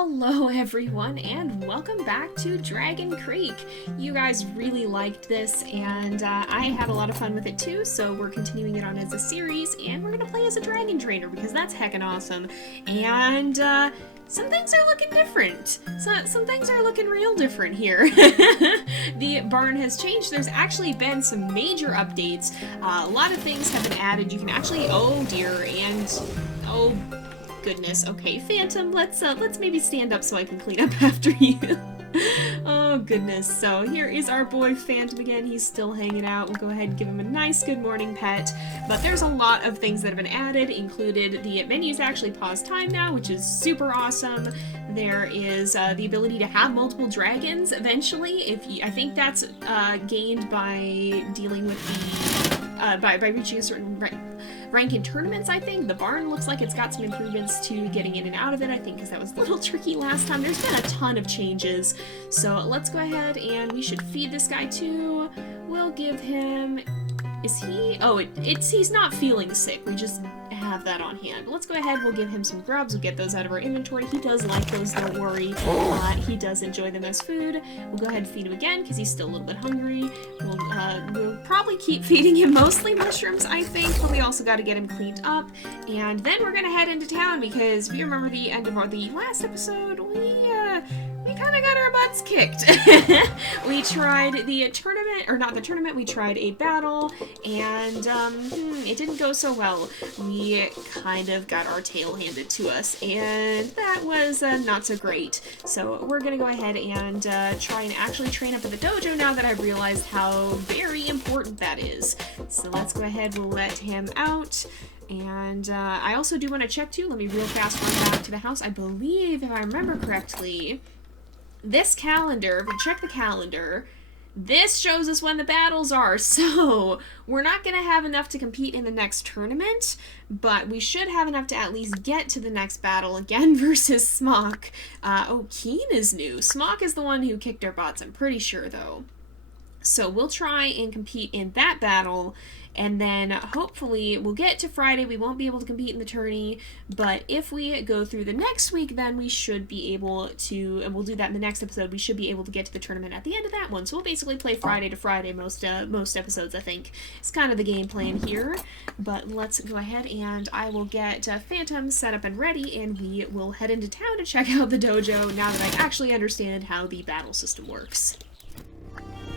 Hello everyone and welcome back to Dragon Creek. You guys really liked this and I had a lot of fun with it too, so we're continuing it on as a series and we're gonna play as a dragon trainer because that's heckin' awesome. And some things are looking different. Some things are looking real different here. The barn has changed. There's actually been some major updates. A lot of things have been added. You can actually, oh dear, and oh goodness. Okay, Phantom, let's maybe stand up so I can clean up after you. Oh goodness. So here is our boy Phantom again. He's still hanging out. We'll go ahead and give him a nice good morning pet. But there's a lot of things that have been added, included the menus actually pause time now, which is super awesome. There is the ability to have multiple dragons eventually. I think that's gained by dealing with the by reaching a certain rank in tournaments, I think. The barn looks like it's got some improvements to getting in and out of it, I think, because that was a little tricky last time. There's been a ton of changes. So let's go ahead and we should feed this guy too. We'll give him... Is he... Oh, he's not feeling sick. We just have that on hand. But let's go ahead. We'll give him some grubs. We'll get those out of our inventory. He does like those, don't worry. He does enjoy them as food. We'll go ahead and feed him again because he's still a little bit hungry. We'll probably keep feeding him mostly mushrooms, I think, but we also got to get him cleaned up. And then we're going to head into town because if you remember the end of the last episode, we kind of got our butts kicked. We tried the tournament, or not the tournament, we tried a battle, and it didn't go so well. We kind of got our tail handed to us, and that was not so great. So we're gonna go ahead and try and actually train up at the dojo now that I've realized how very important that is. So let's go ahead, we'll let him out. And I also do want to check too, let me real fast run back to the house. I believe, if I remember correctly, this calendar, if we check the calendar, this shows us when the battles are, so we're not going to have enough to compete in the next tournament, but we should have enough to at least get to the next battle again versus Smok. Oh, Keen is new. Smok is the one who kicked our butts, I'm pretty sure, though. So we'll try and compete in that battle, and then hopefully we'll get to Friday. We won't be able to compete in the tourney, but if we go through the next week, then we should be able to, and we'll do that in the next episode, we should be able to get to the tournament at the end of that one. So we'll basically play Friday to Friday most episodes, I think. It's kind of the game plan here, but let's go ahead and I will get Phantom set up and ready, and we will head into town to check out the dojo now that I actually understand how the battle system works.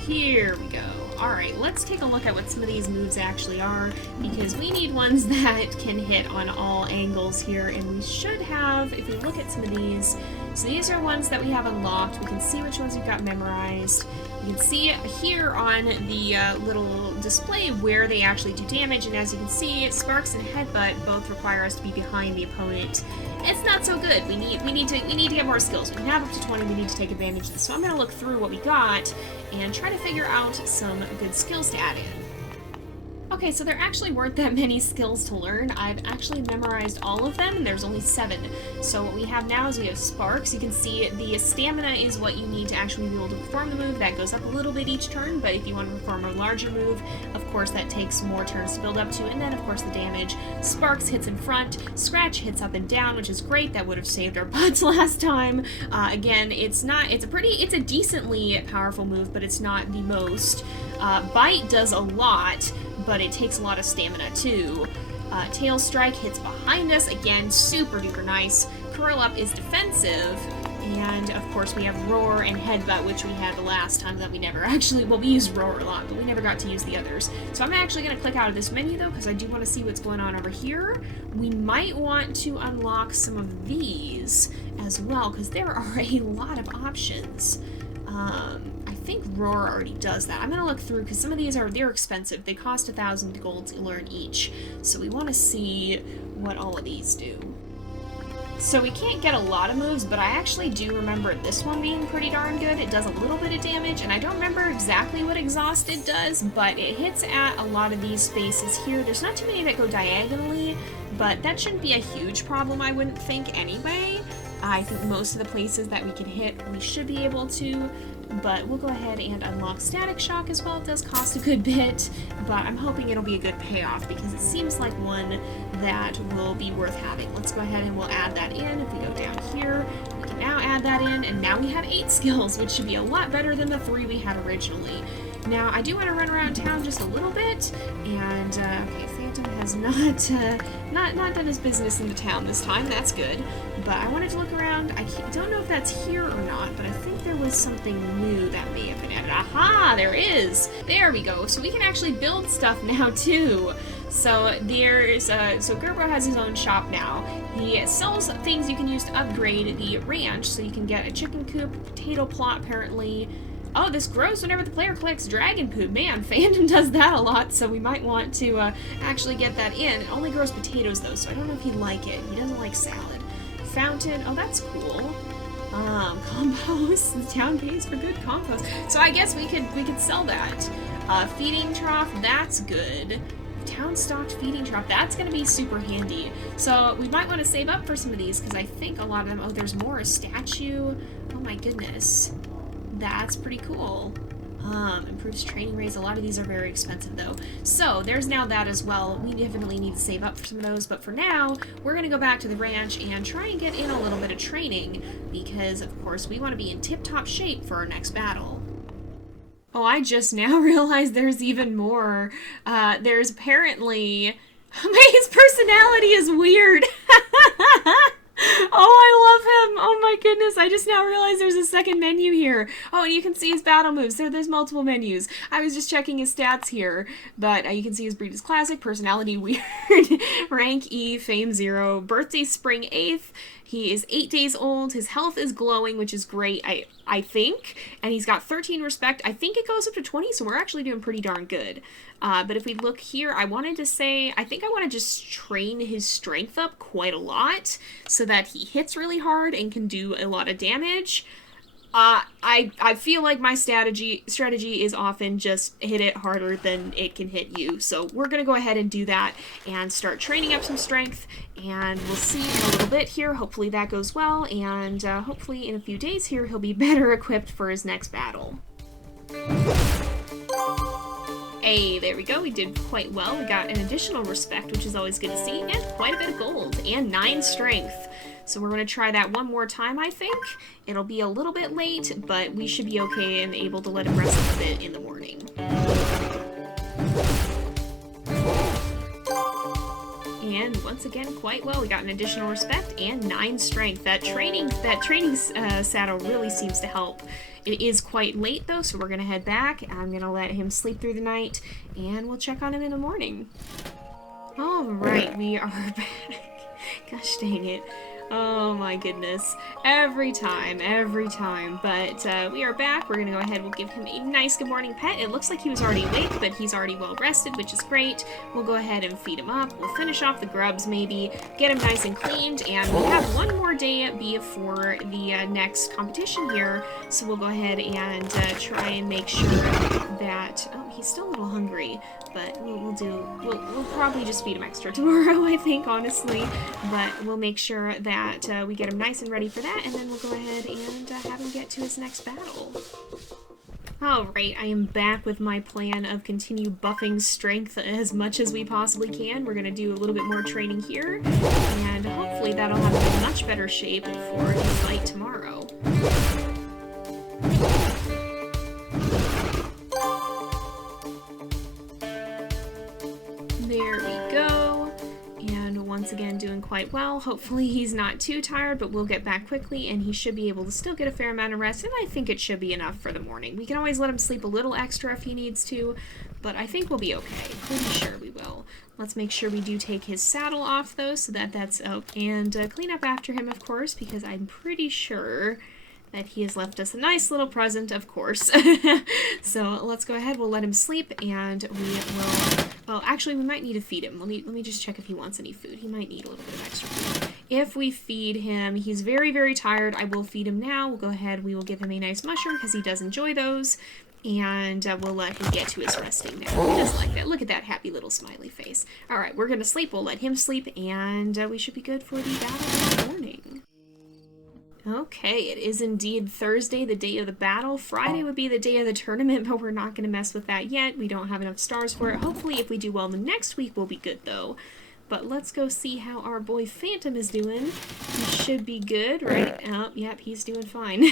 Here we go. Alright, let's take a look at what some of these moves actually are, because we need ones that can hit on all angles here, and we should have, if we look at some of these, so these are ones that we have unlocked. We can see which ones we've got memorized. You can see here on the little display where they actually do damage, and as you can see, Sparks and Headbutt both require us to be behind the opponent. It's not so good. We need to get more skills. We can have up to 20. We need to take advantage of this. So I'm going to look through what we got and try to figure out some good skills to add in. Okay, so there actually weren't that many skills to learn. I've actually memorized all of them, and there's only 7. So what we have now is we have Sparks. You can see the stamina is what you need to actually be able to perform the move. That goes up a little bit each turn, but if you want to perform a larger move, of course that takes more turns to build up to. And then, of course, the damage. Sparks hits in front, Scratch hits up and down, which is great. That would have saved our butts last time. Again, it's a decently powerful move, but it's not the most. Bite does a lot, but it takes a lot of stamina too. Tail Strike hits behind us, again, super duper nice. Curl Up is defensive, and of course we have Roar and Headbutt, which we had the last time that we never actually, well, we used Roar a lot, but we never got to use the others. So I'm actually going to click out of this menu though, because I do want to see what's going on over here. We might want to unlock some of these as well, because there are a lot of options. I think Roar already does that. I'm going to look through because some of these they're expensive. They cost 1,000 gold to learn each. So we want to see what all of these do. So we can't get a lot of moves, but I actually do remember this one being pretty darn good. It does a little bit of damage, and I don't remember exactly what Exhausted does, but it hits at a lot of these spaces here. There's not too many that go diagonally, but that shouldn't be a huge problem, I wouldn't think, anyway. I think most of the places that we can hit, we should be able to. But we'll go ahead and unlock Static Shock as well. It does cost a good bit, but I'm hoping it'll be a good payoff because it seems like one that will be worth having. Let's go ahead and we'll add that in. If we go down here, we can now add that in, and now we have 8 skills, which should be a lot better than the 3 we had originally. Now, I do want to run around town just a little bit, and, okay, Phantom has not done his business in the town this time, that's good. But I wanted to look around. I don't know if that's here or not, but I think there was something new that may have been added. Aha, there is! There we go. So we can actually build stuff now, too. So there's, so Gerbo has his own shop now. He sells things you can use to upgrade the ranch, so you can get a chicken coop, potato plot, apparently. Oh, this grows whenever the player collects dragon poop. Man, Phantom does that a lot, so we might want to actually get that in. It only grows potatoes, though, so I don't know if he'd like it. He doesn't like salad. Fountain, oh, that's cool. Compost, the town pays for good compost. So I guess we could sell that. Feeding trough, that's good. Town stocked feeding trough, that's going to be super handy. So we might want to save up for some of these, because I think a lot of them, oh, there's more, a statue. Oh my goodness. That's pretty cool. Improves training rates. A lot of these are very expensive though. So there's now that as well. We definitely need to save up for some of those, but for now, we're gonna go back to the ranch and try and get in a little bit of training because of course we want to be in tip-top shape for our next battle. Oh, I just now realized there's even more. There's apparently... his personality is weird! Oh, I love him! Oh my goodness, I just now realized there's a second menu here. Oh, and you can see his battle moves. There's multiple menus. I was just checking his stats here, but you can see his breed is classic, personality weird, rank E, fame 0, birthday spring 8th. He is 8 days old. His health is glowing, which is great, I think. And he's got 13 respect. I think it goes up to 20, so we're actually doing pretty darn good. But if we look here, I wanted to say, I think I want to just train his strength up quite a lot so that he hits really hard and can do a lot of damage. I feel like my strategy is often just hit it harder than it can hit you. So we're going to go ahead and do that and start training up some strength. And we'll see in a little bit here. Hopefully that goes well. And hopefully in a few days here, he'll be better equipped for his next battle. Hey, there we go. We did quite well. We got an additional respect, which is always good to see, and quite a bit of gold, and 9 strength. So we're going to try that one more time, I think. It'll be a little bit late, but we should be okay and able to let him rest a bit in the morning. And once again, quite well. We got an additional respect and 9 strength. That training saddle really seems to help. It is quite late though, so we're gonna head back. I'm gonna let him sleep through the night, and we'll check on him in the morning. All right, we are back. Gosh dang it. Oh my goodness. Every time. But we are back. We're going to go ahead. We'll give him a nice good morning pet. It looks like he was already awake, but he's already well rested, which is great. We'll go ahead and feed him up. We'll finish off the grubs maybe, get him nice and cleaned, and we have one more day before the next competition here. So we'll go ahead and try and make sure that... Oh, he's still a little hungry, but we'll probably just feed him extra tomorrow, I think, honestly. But we'll make sure that we get him nice and ready for that, and then we'll go ahead and have him get to his next battle. Alright, I am back with my plan of continue buffing strength as much as we possibly can. We're going to do a little bit more training here, and hopefully that'll have him in much better shape for his fight tomorrow. There we go. And once again, doing quite well. Hopefully he's not too tired, but we'll get back quickly, and he should be able to still get a fair amount of rest, and I think it should be enough for the morning. We can always let him sleep a little extra if he needs to, but I think we'll be okay. Pretty sure we will. Let's make sure we do take his saddle off, though, so that that's out, and clean up after him, of course, because I'm pretty sure that he has left us a nice little present, of course. So let's go ahead, we'll let him sleep, and we will... Well, actually, we might need to feed him. Let me just check if he wants any food. He might need a little bit of extra food. If we feed him, he's very, very tired. I will feed him now. We'll go ahead, we will give him a nice mushroom, because he does enjoy those, and we'll let him get to his resting now. He does like that. Look at that happy little smiley face. Alright, we're gonna sleep. We'll let him sleep, and we should be good for the battle in the morning. Okay, it is indeed Thursday, the day of the battle. Friday would be the day of the tournament, but we're not going to mess with that yet. We don't have enough stars for it. Hopefully, if we do well the next week, we'll be good, though. But let's go see how our boy Phantom is doing. He should be good, right? Oh, yep, he's doing fine.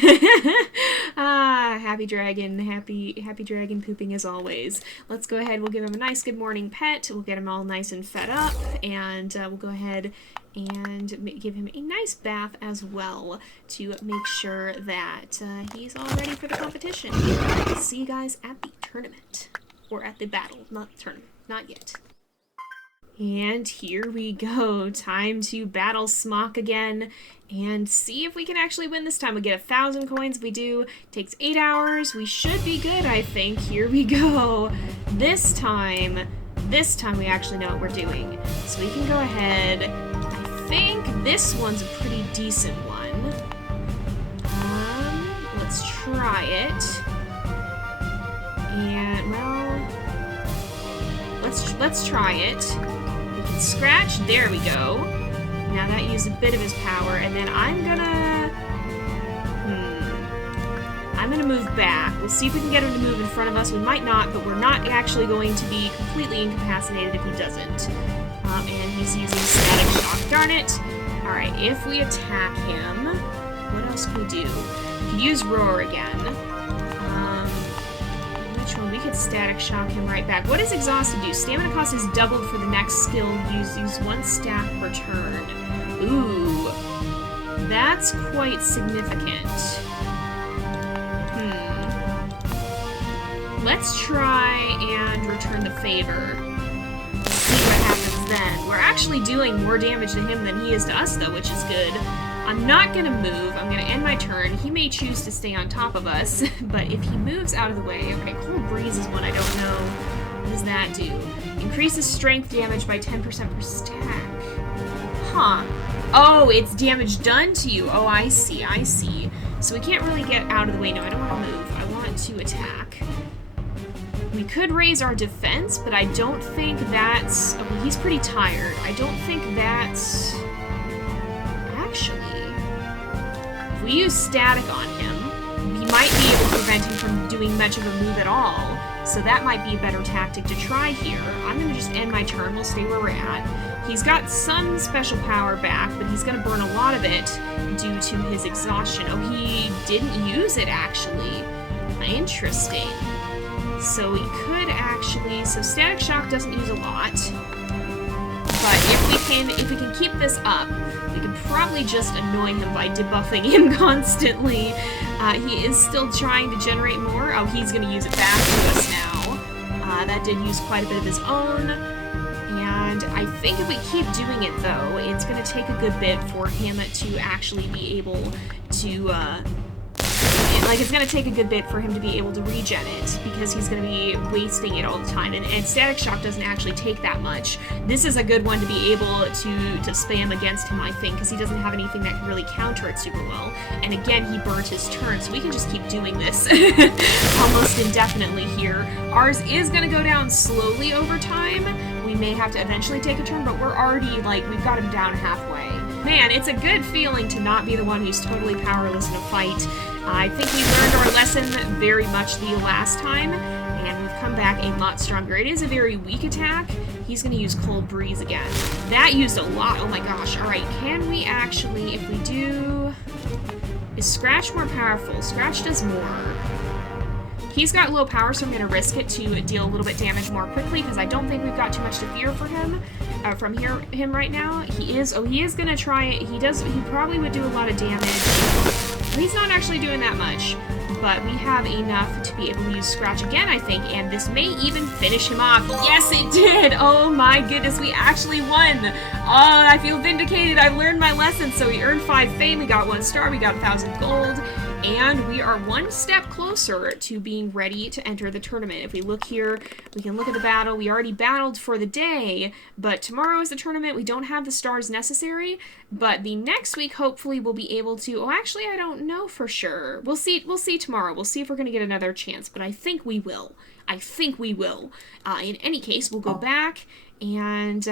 Ah, happy dragon, happy dragon pooping as always. Let's go ahead, we'll give him a nice good morning pet. We'll get him all nice and fed up, and we'll go ahead and give him a nice bath as well to make sure that he's all ready for the competition. See you guys at the tournament. Or at the battle, not the tournament. Not yet. And here we go. Time to battle Smok again and see if we can actually win this time. We get 1,000 coins. If we do, takes 8 hours. We should be good, I think. Here we go. This time we actually know what we're doing. So we can go ahead. I think this one's a pretty decent one. Let's try it. And, well, let's try it. We can scratch. There we go. Now that used a bit of his power, and then I'm gonna move back. We'll see if we can get him to move in front of us. We might not, but we're not actually going to be completely incapacitated if he doesn't. And he's using static shock. Darn it! Alright, if we attack him, what else can we do? We could use roar again. Which one? We could static shock him right back. What does exhausted do? Stamina cost is doubled for the next skill. Use 1 stack per turn. Ooh. That's quite significant. Let's try and return the favor. See what happens then. We're actually doing more damage to him than he is to us, though, which is good. I'm not gonna move. I'm gonna end my turn. He may choose to stay on top of us, but if he moves out of the way... Okay, Cold Breeze is one I don't know. What does that do? Increases strength damage by 10% per stack. Huh. Oh, it's damage done to you. Oh, I see, I see. So we can't really get out of the way. No, I don't want to move. I want to attack. We could raise our defense, but I don't think that's... Okay, he's pretty tired. I don't think that's... Actually, if we use static on him, we might be able to prevent him from doing much of a move at all. So that might be a better tactic to try here. I'm going to just end my turn. We'll stay where we're at. He's got some special power back, but he's going to burn a lot of it due to his exhaustion. Oh, he didn't use it, actually. Interesting. So we could actually... So static shock doesn't use a lot. But if we can keep this up, we can probably just annoy him by debuffing him constantly. He is still trying to generate more. Oh, he's going to use it back to us now. That did use quite a bit of his own. And I think if we keep doing it, though, it's going to take a good bit for him to actually be able to... it's going to take a good bit for him to be able to regen it, because he's going to be wasting it all the time, and Static Shock doesn't actually take that much. This is a good one to be able to spam against him, I think, because he doesn't have anything that can really counter it super well. And again, he burnt his turn, so we can just keep doing this almost indefinitely here. Ours is going to go down slowly over time. We may have to eventually take a turn, but we're already, we've got him down halfway. Man, it's a good feeling to not be the one who's totally powerless in a fight. I think we learned our lesson very much the last time, and we've come back a lot stronger. It is a very weak attack. He's going to use Cold Breeze again. That used a lot. Oh my gosh. Alright, can we actually, if we do... Is Scratch more powerful? Scratch does more. He's got low power, so I'm going to risk it to deal a little bit damage more quickly, because I don't think we've got too much to fear for him. From him right now. He is going to try it. He probably would do a lot of damage. He's not actually doing that much, but we have enough to be able to use Scratch again, I think, and this may even finish him off. Yes, it did! Oh my goodness, we actually won! Oh, I feel vindicated. I've learned my lesson. So we earned 5 fame, we got 1 star, we got 1,000 gold, and we are 1 step closer to being ready to enter the tournament. If we look here, we can look at the battle. We already battled for the day, but tomorrow is the tournament. We don't have the stars necessary, but the next week, hopefully, we'll be able to... Oh, actually, I don't know for sure. We'll see tomorrow. We'll see if we're going to get another chance, but I think we will. I think we will. In any case, we'll go back, and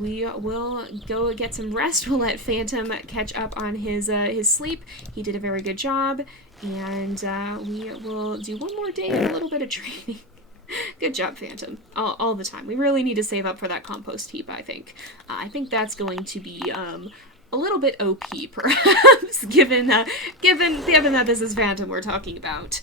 we will go get some rest. We'll let Phantom catch up on his sleep. He did a very good job, and we will do one more day of a little bit of training. Good job, Phantom. All the time. We really need to save up for that compost heap, I think. I think that's going to be, a little bit OP, perhaps, given that this is Phantom we're talking about.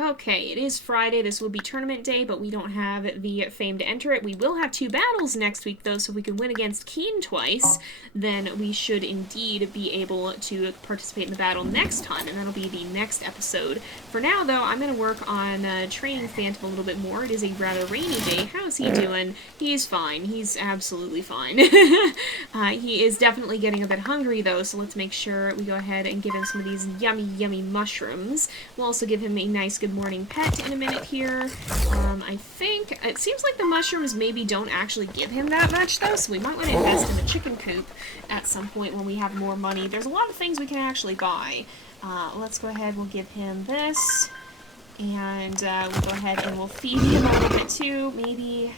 Okay, it is Friday. This will be tournament day, but we don't have the fame to enter it. We will have 2 battles next week, though, so if we can win against Keen twice, then we should indeed be able to participate in the battle next time, and that'll be the next episode. For now, though, I'm going to work on training Phantom a little bit more. It is a rather rainy day. How's he doing? He's fine. He's absolutely fine. He is definitely getting a bit hungry, though, so let's make sure we go ahead and give him some of these yummy, yummy mushrooms. We'll also give him a nice good morning pet in a minute here. I think it seems like the mushrooms maybe don't actually give him that much, though, so we might want to invest in the chicken coop at some point when we have more money. There's a lot of things we can actually buy. Let's go ahead, we'll give him this, and we'll go ahead and we'll feed him a little bit too. Maybe,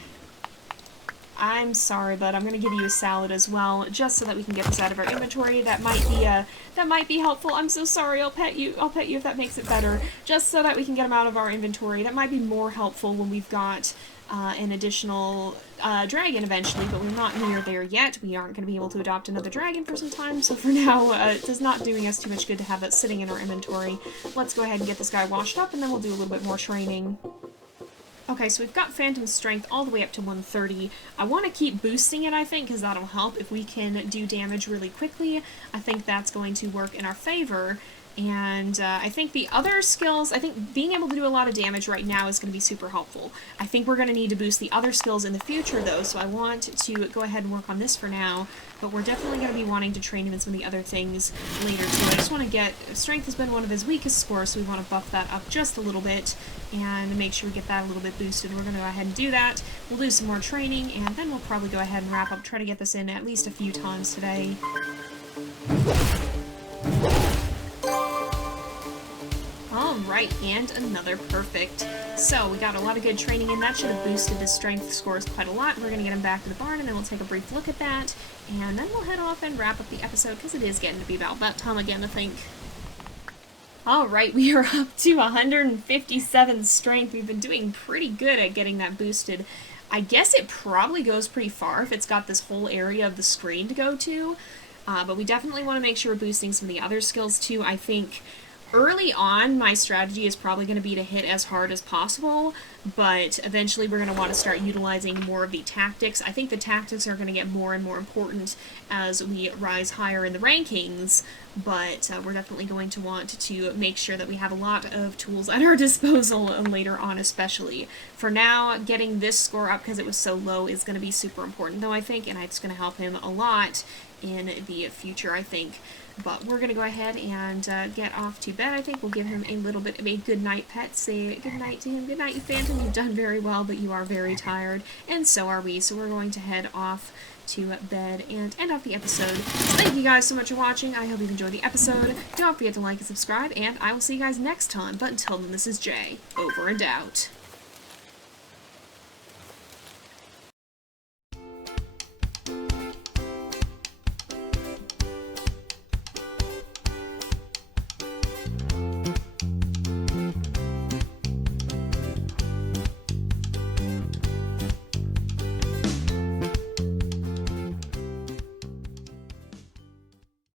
I'm sorry, but I'm going to give you a salad as well, just so that we can get this out of our inventory. That might be helpful. I'm so sorry. I'll pet you if that makes it better. Just so that we can get them out of our inventory. That might be more helpful when we've got an additional dragon eventually, but we're not near there yet. We aren't going to be able to adopt another dragon for some time, so for now, it's not doing us too much good to have that sitting in our inventory. Let's go ahead and get this guy washed up, and then we'll do a little bit more training. Okay, so we've got Phantom's strength all the way up to 130. I want to keep boosting it, I think, because that'll help if we can do damage really quickly. I think that's going to work in our favor. And I think the other skills, I think being able to do a lot of damage right now is going to be super helpful. I think we're going to need to boost the other skills in the future, though, so I want to go ahead and work on this for now. But we're definitely going to be wanting to train him in some of the other things later, too. I just want to get... Strength has been one of his weakest scores, so we want to buff that up just a little bit and make sure we get that a little bit boosted. We're going to go ahead and do that. We'll do some more training, and then we'll probably go ahead and wrap up, try to get this in at least a few times today. Alright, and another perfect. So, we got a lot of good training in. That should have boosted his strength scores quite a lot. We're going to get him back to the barn, and then we'll take a brief look at that. And then we'll head off and wrap up the episode, because it is getting to be about that time again, I think. Alright, we are up to 157 strength. We've been doing pretty good at getting that boosted. I guess it probably goes pretty far if it's got this whole area of the screen to go to. But we definitely want to make sure we're boosting some of the other skills, too. I think... Early on, my strategy is probably going to be to hit as hard as possible, but eventually we're going to want to start utilizing more of the tactics. I think the tactics are going to get more and more important as we rise higher in the rankings, but we're definitely going to want to make sure that we have a lot of tools at our disposal later on especially. For now, getting this score up because it was so low is going to be super important though, I think, and it's going to help him a lot in the future, I think. But we're going to go ahead and get off to bed. I think we'll give him a little bit of a good night pet. Say good night to him. Good night, you Phantom. You've done very well, but you are very tired. And so are we. So we're going to head off to bed and end off the episode. So thank you guys so much for watching. I hope you've enjoyed the episode. Don't forget to like and subscribe, and I will see you guys next time. But until then, this is Jay. Over and out.